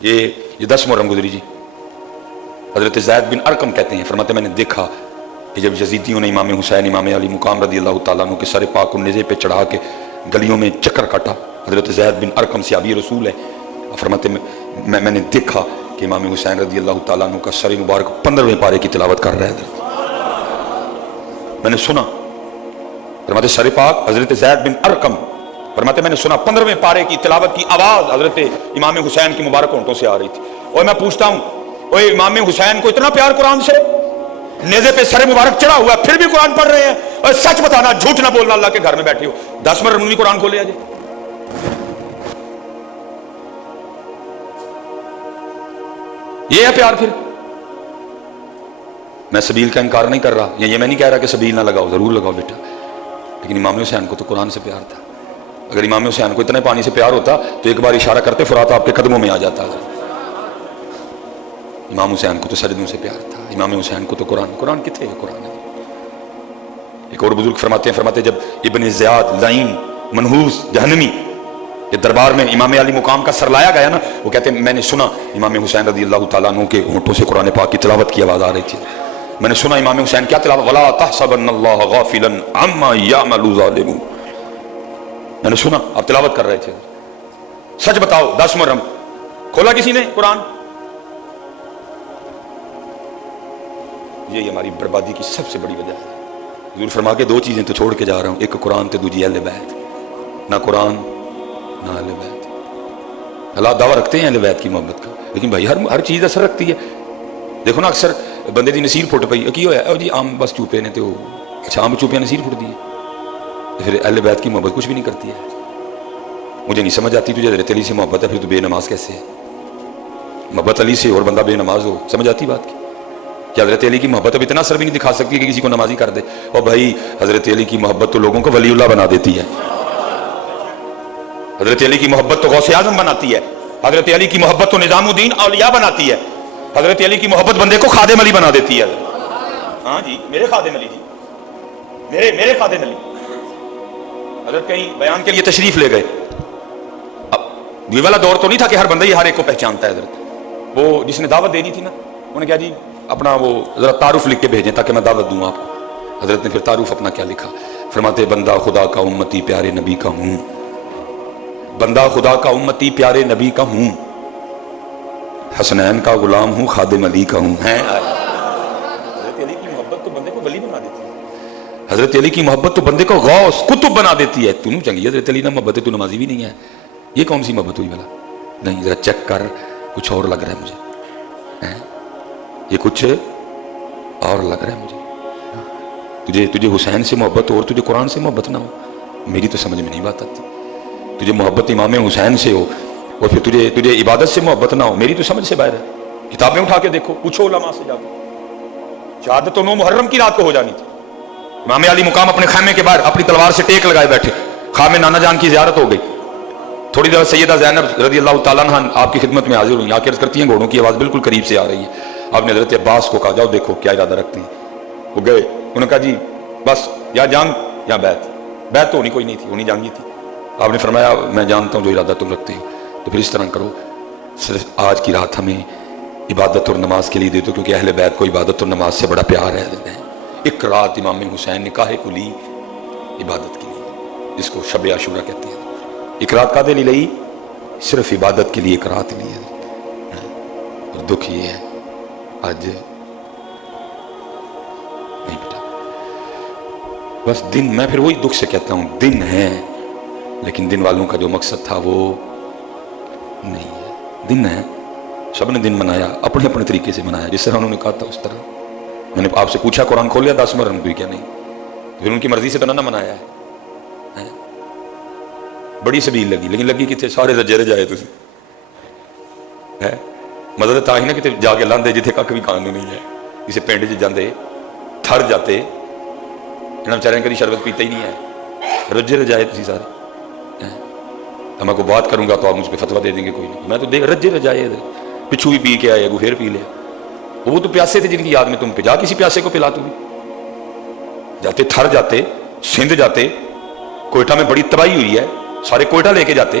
یہ 10 محرم گزری جی، حضرت زید بن ارقم کہتے ہیں، فرماتے میں نے دیکھا کہ جب یزیدیوں نے امام حسین امام علی مقام رضی اللہ تعالیٰ عنہ کے سر پاک کو نیزے پہ چڑھا کے گلیوں میں چکر کاٹا، حضرت زید بن ارقم صحابی رسول ہے، فرماتے میں نے دیکھا کہ امام حسین رضی اللہ تعالیٰ عنہ کا سر مبارک 15ویں پارے کی تلاوت کر رہا ہے۔ میں نے سنا، فرماتے سر پاک حضرت زید بن ارقم، فرماتے میں نے سنا 15ویں پارے کی تلاوت کی آواز حضرت امام حسین کی مبارک ہونٹوں سے آ رہی تھی۔ اور میں پوچھتا ہوں، اوے امام حسین کو اتنا پیار قرآن سے، نیزے پہ سر مبارک چڑھا ہوا پھر بھی قرآن پڑھ رہے ہیں، اور سچ بتانا، جھوٹ نہ بولنا، اللہ کے گھر میں بیٹھے ہو 10 محرم بھی قرآن کھولے آجے۔ یہ ہے پیار۔ پھر میں سبیل کا انکار نہیں کر رہا، یہ میں نہیں کہہ رہا کہ سبیل نہ لگاؤ، ضرور لگاؤ بیٹا، لیکن امام حسین کو تو قرآن سے پیار تھا۔ اگر امام حسین کو اتنے پانی سے پیار ہوتا تو ایک بار اشارہ کرتے فرات آپ کے قدموں میں آ جاتا۔ امام حسین کو تو سجدوں سے پیار تھا، امام حسین کو تو قرآن کتنے ہے؟ قرآن ہے۔ ایک اور بزرگ فرماتے جب ابن زیاد لعین منحوس جہنمی کے دربار میں امام علی مقام کا سر لایا گیا نا، وہ کہتے ہیں میں نے سنا امام حسین رضی اللہ تعالیٰ عنہ کے ہونٹوں سے قرآن پاک کی تلاوت کی آواز آ رہی تھی۔ میں نے سنا امام حسین کیا تلاوت، وَلَا تَحْسَبَنَّ اللَّهَ غَافِلًا عَمَّا يَعْمَلُ الظَّالِمُونَ، میں نے سنا آپ تلاوت کر رہے تھے۔ سچ بتاؤ 10 محرم کھولا کسی نے قرآن؟ یہ ہماری بربادی کی سب سے بڑی وجہ ہے۔ حضور فرما کے 2 چیزیں تو چھوڑ کے جا رہا ہوں، ایک قرآن تے دوسری اہل بیت۔ نہ قرآن نہ اہل بیت۔ اللہ دعویٰ رکھتے ہیں اہل بیت کی محبت کا، لیکن بھائی ہر چیز اثر رکھتی ہے۔ دیکھو نا اکثر بندے دی نصیر پھٹ پئی، کی ہویا جی آم بس چوپے نے تو اچھا آم چوپیاں نصیر پھٹ دی ہے، پھر اہل بیت کی محبت کچھ بھی نہیں کرتی ہے۔ مجھے نہیں سمجھ آتی تجھے حضرت علی سے محبت ہے پھر تو بے نماز کیسے ہے؟ محبت علی سے اور بندہ بے نماز ہو، سمجھ آتی بات کی؟ کہ حضرت علی کی محبت اب اتنا اثر بھی نہیں دکھا سکتی کہ کسی کو نمازی کر دے، اور بھائی حضرت علی کی محبت تو لوگوں کو ولی اللہ بنا دیتی ہے، حضرت علی کی محبت تو غوث اعظم بناتی ہے، حضرت علی کی محبت تو نظام الدین اولیاء بناتی ہے، حضرت علی کی محبت بندے کو خادم علی بنا دیتی ہے۔ ہاں جی میرے خادم علی جی، میرے خادم علی۔ حضرت کہیں بیان کے لیے تشریف لے گئے، اب یہ والا دور تو نہیں تھا کہ ہر بندہ ہی ہر ایک کو پہچانتا ہے۔ حضرت وہ جس نے دعوت دینی تھی نا، انہوں نے کہا جی اپنا وہ ذرا تعارف لکھ کے بھیجیں تاکہ میں دعوت دوں آپ کو۔ حضرت نے پھر تعارف اپنا کیا لکھا، فرماتے بندہ خدا کا امتی پیارے نبی کا ہوں، بندہ خدا کا امتی پیارے نبی کا ہوں، حسنین کا غلام ہوں، خادم علی کا ہوں۔ حضرت علی کی محبت تو بندے کو ولی بنا دیتی ہے، حضرت علی کی محبت تو بندے کو غوث قطب بنا دیتی ہے۔ تم چنگی حضرت علی نہ محبت ہے تو نمازی بھی نہیں ہے، یہ کون سی محبت ہوئی بلا؟ نہیں ذرا چیک کر، کچھ اور لگ رہا ہے مجھے، یہ کچھ اور لگ رہا ہے مجھے۔ تجھے حسین سے محبت ہو اور تجھے قرآن سے محبت نہ ہو، میری تو سمجھ میں نہیں بات آتی۔ تجھے محبت امام حسین سے ہو اور پھر تجھے عبادت سے محبت نہ ہو، میری تو سمجھ سے باہر ہے۔ کتابیں اٹھا کے دیکھو، پوچھو علماء سے جا کے، شہادت 9 محرم کی رات کو ہو جانی تھی، امام علی مقام اپنے خیمے کے باہر اپنی تلوار سے ٹیک لگائے بیٹھے، خامے نانا جان کی زیارت ہو گئی۔ تھوڑی دیر سیدہ زینب رضی اللہ تعالیٰ عنہ آپ کی خدمت میں حاضر ہوئی، آ کے عرض کرتی ہیں گھوڑوں کی آواز بالکل قریب سے آ رہی ہے۔ آپ نے حضرت عباس کو کہا جاؤ دیکھو کیا ارادہ رکھتے ہیں۔ وہ گئے، انہوں نے کہا جی بس یا جنگ یا بیعت تو ہونی کوئی نہیں تھی، ہونی جنگ ہی تھی۔ آپ نے فرمایا میں جانتا ہوں جو ارادہ تم رکھتے ہو، تو پھر اس طرح کرو صرف آج کی رات ہمیں عبادت اور نماز کے لیے دے دو، کیونکہ اہل بیت کو عبادت اور نماز سے بڑا پیار ہے۔ ایک رات امام حسین نے کاہے کو لی؟ عبادت کے لیے، جس کو شب عاشورہ کہتے ہیں۔ ایک رات کا دل لئی صرف عبادت کے لیے ایک رات لی ہے۔ اور دکھ یہ ہے آج نہیں بیٹا، بس دن، میں پھر وہی دکھ سے کہتا ہوں دن ہے، لیکن دن والوں کا جو مقصد تھا وہ نہیں ہے۔ دن ہے، سب نے دن منایا، اپنے اپنے طریقے سے منایا، جس طرح انہوں نے کہا تھا اس طرح۔ میں نے آپ سے پوچھا قرآن کھول لیا 10 محرم کوئی کیا نہیں؟ پھر ان کی مرضی سے تو نہ منایا ہے۔ بڑی سبیل لگی، لیکن لگی کتنے سارے رجے رجائے تھی مدد تا ہی نہ کتنے جا کے لاندے جتنے کک بھی قانون نہیں ہے، کسی پنڈ چ جاندے تھر جاتے، انہاں بیچارے کبھی شربت پیتا ہی نہیں ہے، رجے رجائے تھی سارے۔ میں کو بات کروں گا تو آپ مجھ پہ فتویٰ دے دیں گے، کوئی نہیں، میں تو دیکھ رجے رجائے، پچھو بھی پی کے آئے، پھر پی لیا۔ وہ تو پیاسے تھے جن کی یاد میں تم پہ جا کسی پیاسے کو پلا، تو بھی جاتے تھر جاتے، سندھ جاتے، کوئٹہ میں بڑی تباہی ہوئی ہے، سارے کوئٹہ لے کے جاتے،